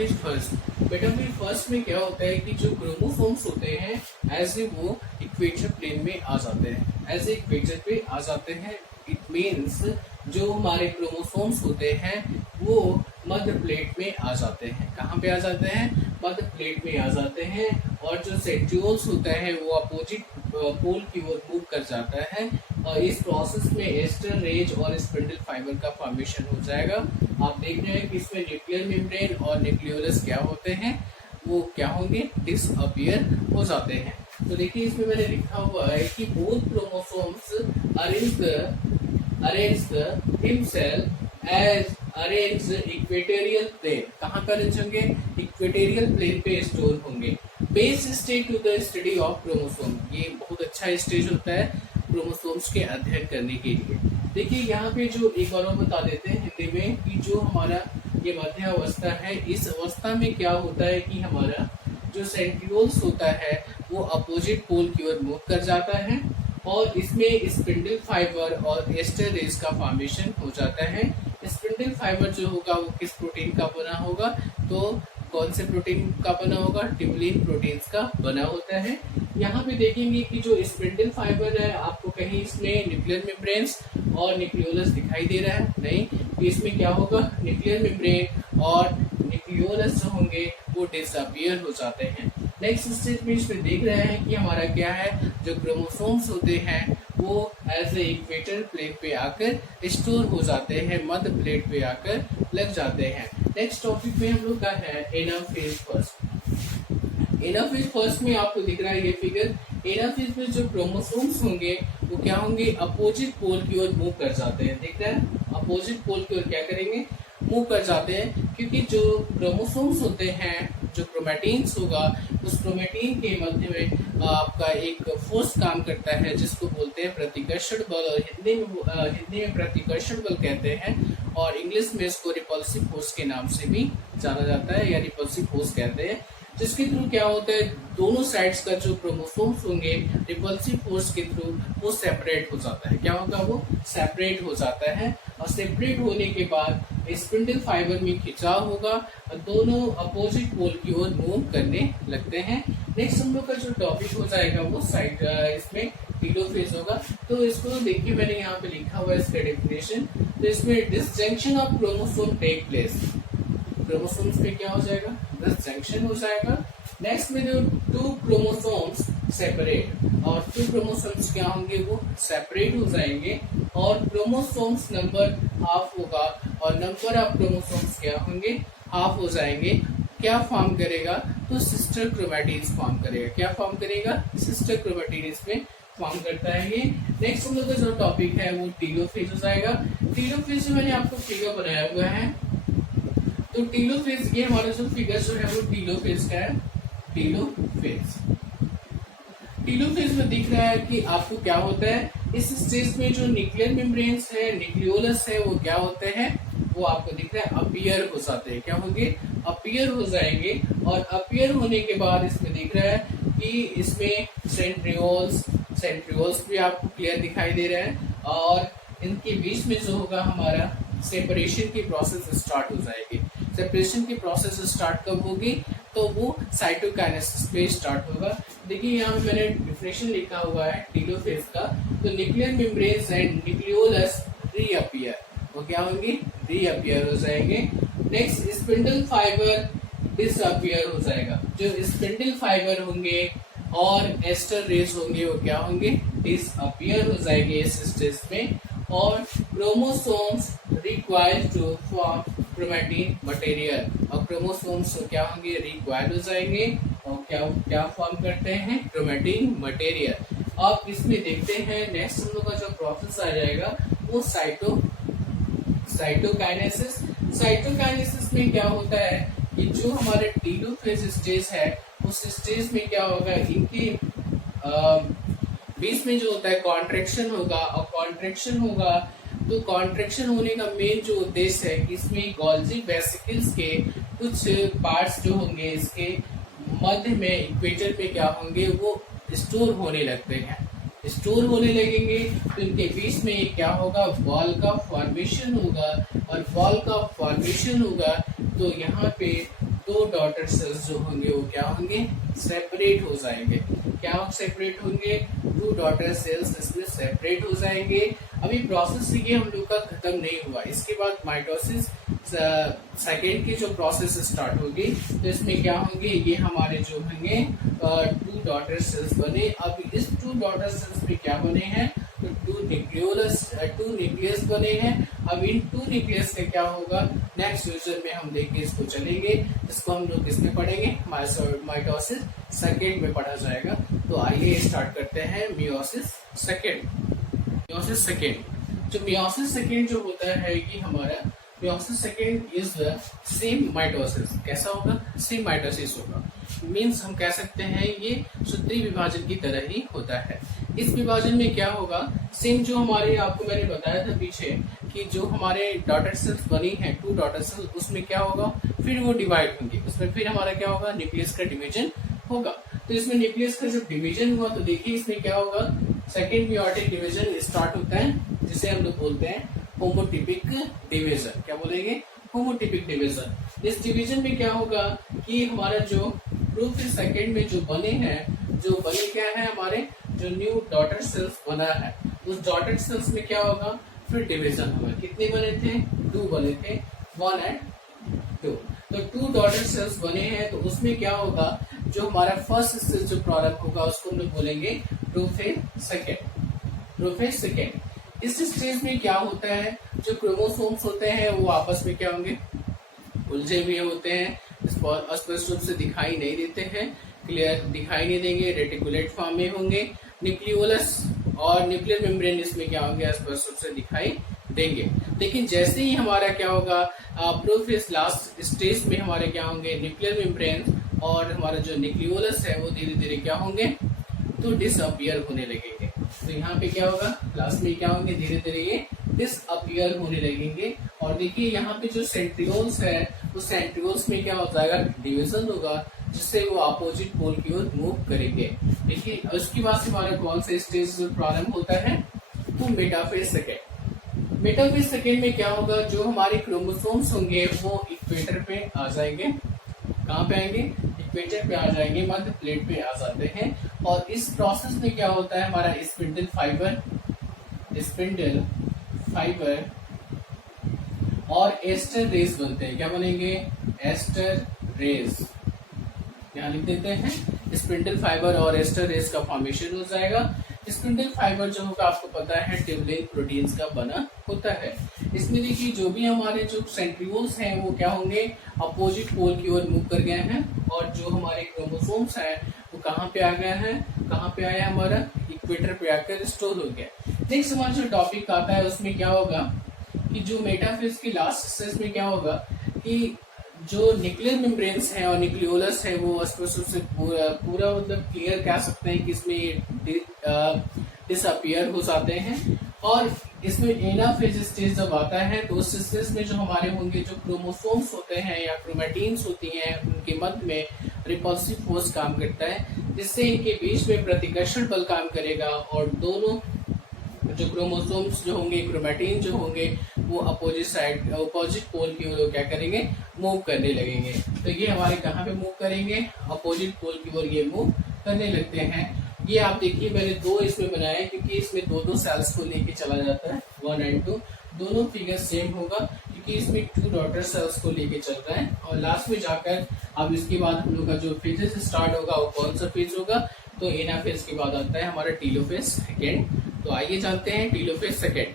Anaphase first. Metaphase first में क्या होता है कि जो क्रोमोसोम्स होते हैं एज ए वो इक्वेटर प्लेन में आ जाते हैं, एज ए इक्वेटर पे आ जाते हैं। इट मीन्स जो हमारे क्रोमोसोम्स होते हैं वो मध्य प्लेट में आ जाते हैं। कहाँ पे आ जाते हैं? मध्य प्लेट में आ जाते हैं। और जो सेंट्रियोल्स होता है वो अपोजिट पोल की ओर मूव कर जाता है। और इस प्रोसेस में एस्टर रेज और स्पिंडल फाइबर का फॉर्मेशन हो जाएगा। आप देख रहे हैं कि इसमें न्यूक्लियर मेम्ब्रेन और न्यूक्लियोलस क्या होते हैं, वो क्या होंगे? डिसअपियर हो जाते हैं। तो देखिए इसमें मैंने लिखा हुआ है कि both chromosomes arrange himself as arrange equatorial plane. कहाँ पर अरेंज होंगे? इक्वेटोरियल प्लेन पे स्टोर होंगे। Base stage to the study of chromosome, ये बहुत अच्छा स्टेज होता है क्रोमोसोम्स के अध्ययन करने के लिए। देखिए यहाँ पे जो एक बार बता देते हैं हिंदी में कि जो हमारा ये मध्य अवस्था है, इस अवस्था में क्या होता है कि हमारा जो सेंट्रियोल्स होता है वो अपोजिट पोल की ओर मूव कर जाता है और इसमें स्पिंडल फाइबर और एस्टर रेज का फॉर्मेशन हो जाता है। स्पिंडल फाइबर जो होगा वो किस प्रोटीन का बना होगा? तो कौन से प्रोटीन का बना होगा? ट्यूबुलिन प्रोटीन्स का बना होता है। यहाँ पे देखेंगे कि जो स्पिंडल फाइबर है आपको कहीं इसमें न्यूक्लियर मेम्ब्रेन्स और न्यूक्लियोलस दिखाई दे रहा है? नहीं। तो इसमें क्या होगा? न्यूक्लियर मेम्ब्रेन और न्यूक्लियोलस जो होंगे वो डिसअपियर हो जाते हैं। नेक्स्ट स्टेज में इसमें देख रहे हैं कि हमारा क्या है, जो क्रोमोसोम्स होते हैं वो एज ए इक्वेटर प्लेट पे आकर स्टोर हो जाते हैं, मध्य प्लेट पे आकर लग जाते हैं। नेक्स्ट टॉपिक में हम लोग का है एनाफेज फर्स्ट। एनाफेज फर्स्ट में आपको दिख रहा है ये फिगर। एनाफेज में जो क्रोमोसोम्स होंगे वो क्या होंगे? अपोजिट पोल की ओर मूव कर जाते हैं। दिख रहा है? अपोजिट पोल की ओर क्या करेंगे? मूव कर जाते हैं, क्योंकि जो क्रोमोसोम्स होते हैं, जो क्रोमैटिन्स होगा, उस क्रोमैटिन के मध्य में आपका एक फोर्स काम करता है जिसको बोलते हैं प्रतिकर्षण बल, और हिंदी में प्रतिकर्षण बल कहते हैं और इंग्लिश में इसको रिपल्सिव फोर्स के नाम से भी जाना जाता है या रिपल्सिव फोर्स कहते हैं। जिसके थ्रू क्या होता है, दोनों साइड्स का जो क्रोमोसोम्स होंगे रिपल्सिव फोर्स के थ्रू वो सेपरेट हो जाता है। क्या होगा? वो सेपरेट हो जाता है और सेपरेट होने के बाद स्पिंडल फाइबर में खिंचाव होगा और दोनों अपोजिट पोल की ओर मूव करने लगते हैं। नेक्स्ट हम लोग का जो टॉपिक हो जाएगा वो साइड इसमें टेलोफेज होगा। तो इसको देखिए मैंने यहाँ पे लिखा हुआ है इसका डेफिनेशन। तो इसमें disjunction of chromosome take place. Chromosomes में क्या हो जाएगा? डिसजंक्शन हो जाएगा। नेक्स्ट में जो टू क्रोमोसोम्स सेपरेट, और टू क्रोमोसोम्स क्या होंगे? वो सेपरेट हो जाएंगे और क्रोमोसोम्स नंबर हाफ होगा और नंबर ऑफ क्रोमोसोम्स क्या होंगे? हाफ हो जाएंगे। क्या फॉर्म करेगा? तो सिस्टर क्रोमैटिन्स फॉर्म करेगा। क्या फॉर्म करेगा? सिस्टर क्रोमैटिन इसमें फॉर्म करता है ये। नेक्स्ट हम लोग का जो टॉपिक है वो टेलोफेज हो जाएगा। टेलोफेज में मैंने आपको फिगर बनाया हुआ है। तो टेलोफेज, ये हमारा जो फिगर जो है वो टेलोफेज का है। टेलोफेज में दिख रहा है कि आपको क्या होता है, इस स्टेज में जो न्यूक्लियर मेम्ब्रेन्स है, न्यूक्लियोलस है, वो क्या होते हैं? वो आपको दिख रहा है अपीयर हो जाते हैं। क्या होंगे? अपीयर हो जाएंगे। और अपीयर होने के बाद इसमें दिख रहा है कि इसमें सेंट्रियोल्स भी आपको क्लियर दिखाई दे रहा है और इनके बीच में जो होगा हमारा सेपरेशन की प्रोसेस स्टार्ट हो जाएगी। सेपरेशन की प्रोसेस स्टार्ट कब होगी? तो वो साइटोकाइनेसिस पे स्टार्ट होगा। देखिए यहाँ पे मैंने डिफिनेशन लिखा हुआ है टेलोफेज का। तो nuclear membranes and nucleolus reappear, वो क्या होंगे? रीअपियर हो जाएंगे। नेक्स्ट स्पिंडल फाइबर डिसअपियर हो जाएगा। जो स्पिंडल फाइबर होंगे और एस्टर रेज होंगे वो क्या होंगे? डिसअपियर हो जाएंगे इस स्टेज में। और chromosomes required to form chromatin material, और क्रोमोसोम्स क्या होंगे? रिक्वायर्ड हो जाएंगे और क्या फॉर्म करते हैं? Chromatin material. अब इसमें देखते हैं नेक्स्ट हम लोग का जो प्रोसेस आ जाएगा वो साइटोकाइनेसिस। साइटोकाइनेसिस में क्या होता है कि जो हमारे टेलोफेज स्टेज है उस स्टेज में क्या होगा, इनके बीच में जो होता है कॉन्ट्रैक्शन होगा, और कॉन्ट्रैक्शन होगा तो कॉन्ट्रैक्शन होने का मेन जो उद्देश्य है कि इसमें गोल्जी वेसिकल्स के कुछ पार्ट्स जो होंगे इसके मध्य में इक्वेटर पे क्या होंगे, वो स्टोर होने लगते हैं। स्टोर होने लगेंगे तो इनके बीच में क्या होगा, वॉल का फॉर्मेशन होगा, और वॉल का फॉर्मेशन होगा तो यहाँ पे दो डॉटर सेल्स जो होंगे वो क्या होंगे, सेपरेट हो जाएंगे। क्या सेपरेट होंगे, टू डॉटर सेल्स इसमें सेपरेट हो जाएंगे। अभी प्रोसेस ये हम लोग का खत्म नहीं हुआ, इसके बाद माइटोसिस सेकेंड की जो प्रोसेस स्टार्ट होगी, तो इसमें क्या होंगे, ये हमारे जो होंगे टू डॉटर सेल्स बने। अब इस टू डॉटर सेल्स में क्या बने हैं, तो टू न्यूक्लियस बने हैं। अब इन टू न्यूक्लियस का क्या होगा, नेक्स्ट यूजर में हम देख के इसको चलेंगे, इसको हम लोग किसमें पढ़ेंगे, माइटोसिस सेकेंड में पढ़ा जाएगा। तो आइए स्टार्ट करते हैं मियोसिस सेकेंड। मियोसिस सेकेंड, जो मियोसिस सेकेंड जो होता है कि हमारा meiosis second is the same mitosis. कैसा होगा, सेम माइटोसिस होगा। मीन्स हम कह सकते हैं ये सूत्री विभाजन की तरह ही होता है। इस विभाजन में क्या होगा, सेम जो हमारे आपको मैंने बताया था पीछे कि जो हमारे डॉटर सेल्स बनी है, टू डॉटर सेल्स, उसमें क्या होगा, फिर वो डिवाइड होंगे, उसमें फिर हमारा क्या होगा, न्यूक्लियस का डिवीजन होगा। तो इसमें न्यूक्लियस का जो डिवीजन हुआ, तो देखिए इसमें क्या होगा, सेकेंड मियोटिक डिवीजन स्टार्ट होता है, जिसे हम लोग बोलते हैं होमोटिपिक डिवीजन। क्या बोलेंगे, होमोटिपिक डिवीजन। इस डिवीजन में क्या होगा कि हमारा जो ग्रुप सेकेंड में जो बने क्या है, हमारे जो न्यू डॉटर सेल्स बना है, उस डॉटर सेल्स में क्या होगा, फिर डिवीजन होगा। कितने बने थे, 2 बने थे, 1 and 2। तो 2 डॉटर सेल्स बने हैं, तो उसमें क्या होगा, जो हमारा फर्स्ट सेल जो प्रारंभ होगा उसको हम लोग बोलेंगे प्रोफेज सेकेंड। प्रोफेज सेकेंड इस स्टेज में क्या होता है, जो क्रोमोसोम्स होते हैं वो आपस में क्या होंगे, उलझे हुए होते हैं, स्पष्ट रूप से दिखाई नहीं देते हैं, क्लियर दिखाई नहीं देंगे, रेटिकुलेट फॉर्म में होंगे। न्यूक्लियोलस और न्यूक्लियर मेम्ब्रेन इसमें क्या होंगे, स्पष्ट रूप से दिखाई देंगे। लेकिन जैसे ही हमारा क्या होगा, प्रोफेज लास्ट स्टेज में हमारे क्या होंगे, न्यूक्लियर मेम्ब्रेन और हमारा जो न्यूक्लियोलस है वो धीरे धीरे क्या होंगे, तो डिसअपियर होने लगेंगे। तो यहाँ पे क्या होगा, लास्ट में क्या होंगे, धीरे धीरे ये डिसअपियर होने लगेंगे। और देखिए यहाँ पे जो सेंट्रियोल्स है, उस सेंट्रियोल्स में क्या हो जाएगा, डिवीजन होगा, जिससे वो अपोजिट पोल की ओर मूव करेंगे। देखिए उसके बाद हमारा कौन सा स्टेज प्रारंभ होता है, तो मेटाफेज सेकेंड। मेटाफेज सेकेंड में क्या होगा, जो हमारे क्रोमोसोम्स होंगे वो इक्वेटर पे आ जाएंगे। कहाँ पे आएंगे, इक्वेटर पे आ जाएंगे, मध्य प्लेट पे आ जाते हैं। और इस प्रोसेस में क्या होता है, हमारा स्पिंडल फाइबर और एस्टर रेस बनते हैं। क्या बनेंगे, एस्टर रेस। यहाँ लिख देते हैं, स्पिंडल फाइबर और एस्टर रेस का फॉर्मेशन हो जाएगा। स्पिंडल फाइबर जो होगा आपको पता है ट्यूबुलिन प्रोटीन्स का बना होता है। इसमें देखिए जो भी हमारे जो सेंट्रियोल्स हैं वो क्या होंगे, अपोजिट पोल की ओर मूव कर गए हैं। और जो हमारे क्रोमोसोम्स हैं वो कहाँ पे आ गए हैं, कहाँ पे आया, हमारा इक्वेटर पे आकर स्टोर हो गया। नेक्स्ट हमारा जो टॉपिक आता है उसमें क्या होगा कि जो मेटाफेज की लास्ट स्टेज में क्या होगा कि जो न्यूक्लियर मेम्ब्रेन्स हैं और न्यूक्लियोलस है वो स्पष्ट रूप से पूरा मतलब क्लियर कह सकते हैं कि इसमें डिसअपियर हो जाते हैं। और इसमें एनाफेज स्टेज जब आता है, तो उस स्टेज में जो हमारे होंगे, जो क्रोमोसोम्स होते हैं या क्रोमेटिन्स होती हैं, उनके मध्य में रिपल्सिव फोर्स काम करता है, जिससे इनके बीच में प्रतिकर्षण बल काम करेगा और दोनों जो क्रोमोसोम्स जो होंगे, क्रोमेटिन जो होंगे, वो अपोजिट पोल की ओर क्या करेंगे, मूव करने लगेंगे। तो ये हमारे कहाँ पे मूव करेंगे, अपोजिट पोल की ओर ये मूव करने लगते हैं। ये आप देखिए मैंने 2 इसमें बनाए, क्योंकि इसमें 2 सेल्स को लेके चला जाता है, 1 and 2। दोनों फिगर सेम होगा, क्योंकि इसमें 2 डॉटर सेल्स को लेके चल रहा है। और लास्ट में जाकर अब इसके बाद हम लोग का जो फेजेस स्टार्ट होगा वो कौन सा फेज होगा, तो एनाफेज के बाद आता है हमारा टीलोफेज सेकेंड। तो आइए जानते हैं टीलोफेज सेकेंड।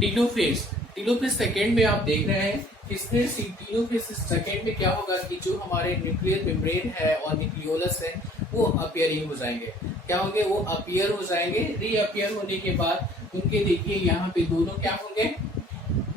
टीलोफेज सेकेंड में आप देख रहे हैं, इसमें टीलोफेज सेकेंड में क्या होगा कि जो हमारे न्यूक्लियर मेम्ब्रेन है और न्यूक्लियोलस है वो अपीयरिंग हो जाएंगे। क्या होंगे, वो अपीयर हो जाएंगे। रीअपीयर होने के बाद उनके देखिए यहाँ पे दोनों क्या होंगे,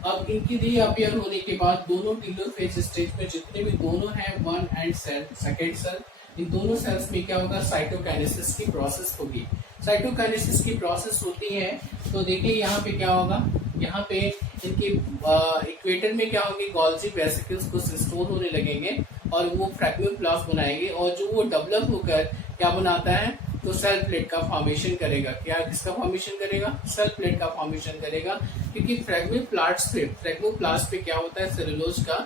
अब इनकी रीअपीयर होने के बाद दोनों टीलोफेज स्टेज में जितने भी दोनों हैं 1 and सेकेंड सेल, इन दोनों सेल्स में क्या होगा, साइटोकाइनेसिस की प्रोसेस होगी। साइटोकाइनेसिस की प्रोसेस होती है, तो देखिए यहाँ पे क्या होगा, यहाँ पे इनके इक्वेटर में क्या होंगे, गोल्जी वेसिकल्स को स्टोर होने लगेंगे और वो फ्रैग्मेंटोप्लास्ट बनाएंगे। और जो वो डेवलप होकर क्या बनाता है, तो सेल प्लेट का फॉर्मेशन करेगा। क्या किसका फॉर्मेशन करेगा, सेल प्लेट का फॉर्मेशन करेगा। क्योंकि फ्रैग्मेंटोप्लास्ट पे क्या होता है, सेलुलोज का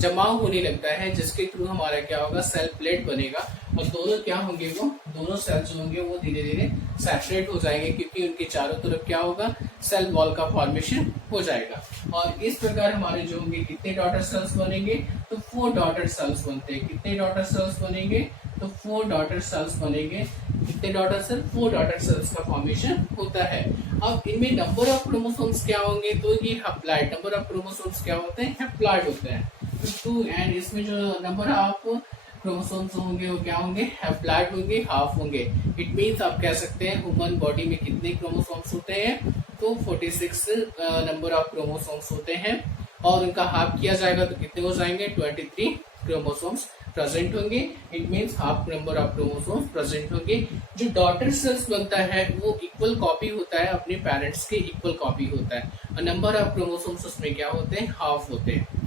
जमाव होने लगता है, जिसके थ्रू हमारा क्या होगा, सेल प्लेट बनेगा और दोनों क्या होंगे, वो दोनों सेल जो होंगे वो धीरे धीरे सेपरेट हो जाएंगे, क्योंकि उनके चारों तरफ क्या होगा, सेल वॉल का फॉर्मेशन हो जाएगा। और इस प्रकार हमारे जो होंगे कितने डॉटर सेल्स बनेंगे, तो 4 डॉटर सेल्स बनते हैं। कितने डॉटर सेल्स बनेंगे, तो 4 डॉटर सेल्स बनेंगे। कितने डॉटर सेल, 4 डॉटर सेल्स का फॉर्मेशन होता है। अब इनमें नंबर ऑफ क्रोमोसोम्स क्या होंगे, तो ये हैप्लॉइड, नंबर ऑफ क्रोमोसोम्स क्या होते हैं, हैप्लॉइड होते हैं। तो 2 एंड इसमें जो नंबर ऑफ क्रोमोसोम्स होंगे वो क्या होंगे, हैप्लॉइड होंगे, हाफ होंगे। इट मींस आप कह सकते हैं ह्यूमन बॉडी में कितने क्रोमोसोम्स होते हैं, तो 46 नंबर ऑफ क्रोमोसोम्स होते हैं और उनका हाफ किया जाएगा तो कितने हो जाएंगे, 23 क्रोमोसोम्स प्रेजेंट होंगे। It means half number of chromosomes present होंगे। जो डॉटर सेल्स बनता है वो इक्वल कॉपी होता है, अपने पेरेंट्स के इक्वल कॉपी होता है और नंबर ऑफ क्रोमोसोम्स उसमें क्या होते हैं, हाफ होते हैं।